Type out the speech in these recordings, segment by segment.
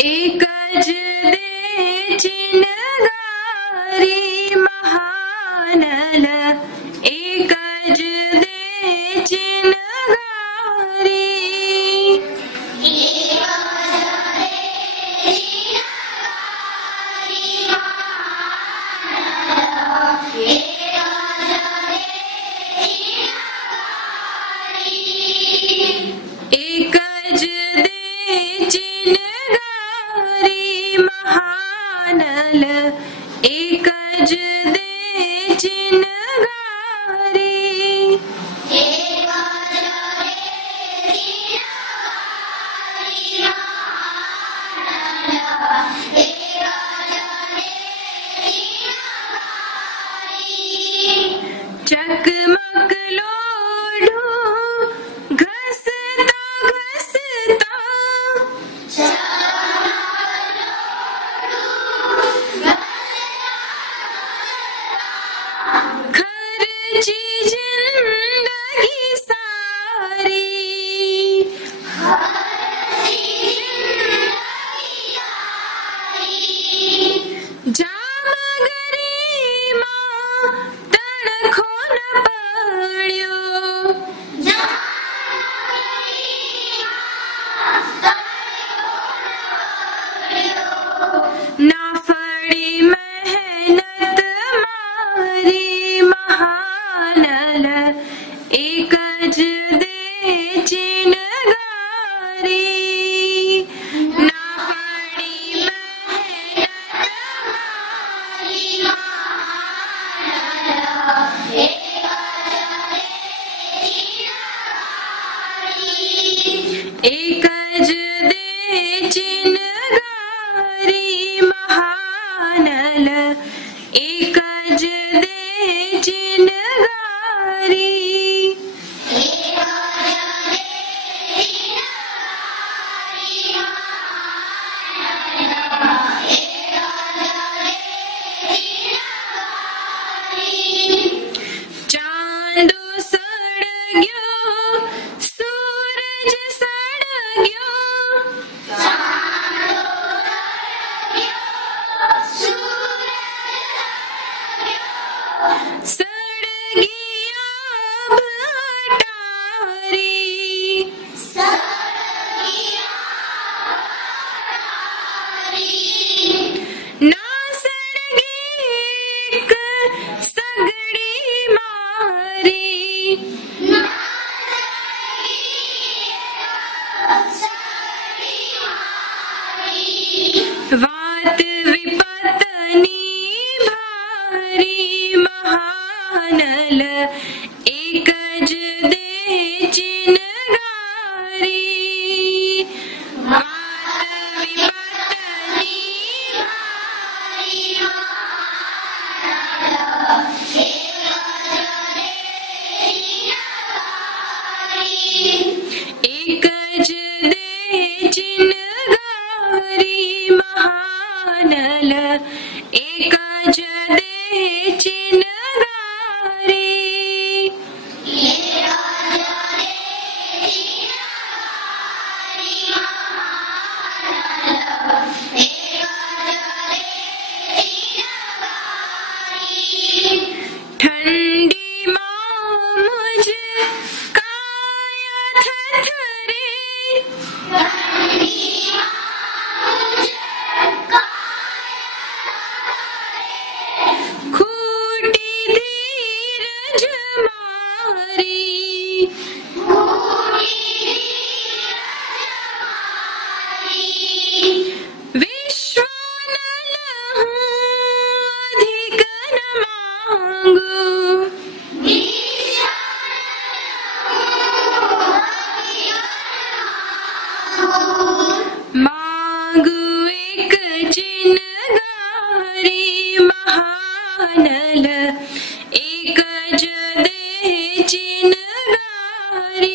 एक ज दे चिनगारी महानल, एक ज दे चिनगारी। एक ज दे चिनगारी महानल, एक ज दे चिनगारी। चकमक लोढ़ू घसता घसता, खर्ची जिंदगी सारी। जाम गरीमा तणखो न पड्यो, ना फड़ी मेहनत मारी महानल, एक ज दे चिनगारी। ना फड़ी मेहनत मारी एक ज दे चिनगारी महानल, एक ज दे चिनगारी। चांदो सड़ग्यो, सूरज सड़ग्यो, सड़गिया भटारी। ना सड़गी एक सगड़ी मारी, वात विपत्नी भारी महानल, एक ज दे चिनगारी। वात विपत्नी एक ज दे चिनगारी महानल, एक ज दे चिनगारी। ठंडी माँ मुझ काया थरथरे, खूटी धीरज मारी। विश्व न लहूं अधिक न मांगू, मांगू एक चिनगारी महानल, एक ज दे चिनगारी।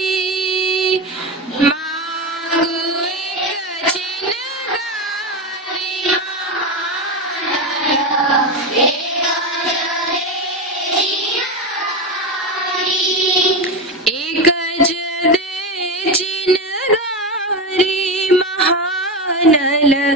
मांगू एक चिनगारी काल